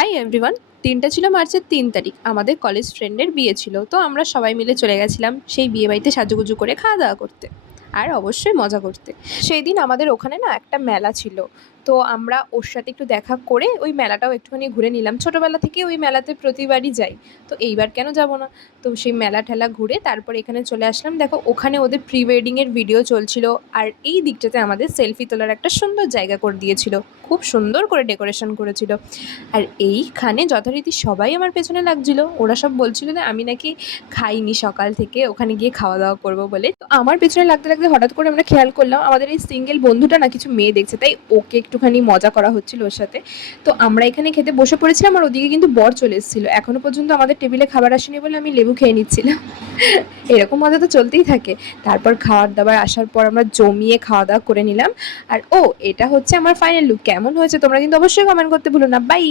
Hi everyone. দিনটা ছিল মার্চের ৩ তারিখ। আমাদের কলেজ ফ্রেন্ডের বিয়ে ছিল, তো আমরা সবাই মিলে চলে গেছিলাম সেই বিয়ে বাড়িতে সাজুগুজু করে খাওয়া দাওয়া করতে আর অবশ্যই মজা করতে। সেই দিন আমাদের ওখানে না একটা মেলা ছিল, তো আমরা ওর সাথে একটু দেখা করে ওই মেলাটাও একটুখানি ঘুরে নিলাম। ছোটোবেলা থেকে ওই মেলাতে প্রতিবারই যাই, তো এইবার কেন যাব না। তো সেই মেলা ঠেলা ঘুরে তারপর এখানে চলে আসলাম। দেখো ওখানে ওদের প্রি ওয়েডিংয়ের ভিডিও চলছিল, আর এই দিকটাতে আমাদের সেলফি তোলার একটা সুন্দর জায়গা করে দিয়েছিল। খুব সুন্দর করে ডেকোরেশন করেছিল। আর এইখানে যথারীতি সবাই আমার পেছনে লাগছিল। ওরা সব বলছিল যে আমি নাকি খাইনি সকাল থেকে, ওখানে গিয়ে খাওয়া দাওয়া করবো বলে। তো আমার পেছনে লাগতে লাগতে হঠাৎ করে আমরা খেয়াল করলাম আমাদের এই সিঙ্গেল বন্ধুটা না কিছু মেয়ে দেখছে, তাই ওকে একটুখানি মজা করা হচ্ছিল ওর সাথে। তো আমরা এখানে খেতে বসে পড়েছিলাম, আর ওদিকে কিন্তু বর চলে এসেছিলো। এখনো পর্যন্ত আমাদের টেবিলে খাবার আসেনি বলে আমি লেবু খেয়ে নিচ্ছিলাম। এরকম মজা তো চলতেই থাকে। তারপর খাবার দাবার আসার পর আমরা জমিয়ে খাওয়া দাওয়া করে নিলাম। আর এটা হচ্ছে আমার ফাইনাল লুক। কেমন হয়েছে তোমরা কিন্তু অবশ্যই কমেন্ট করতে ভুলো না। বাই।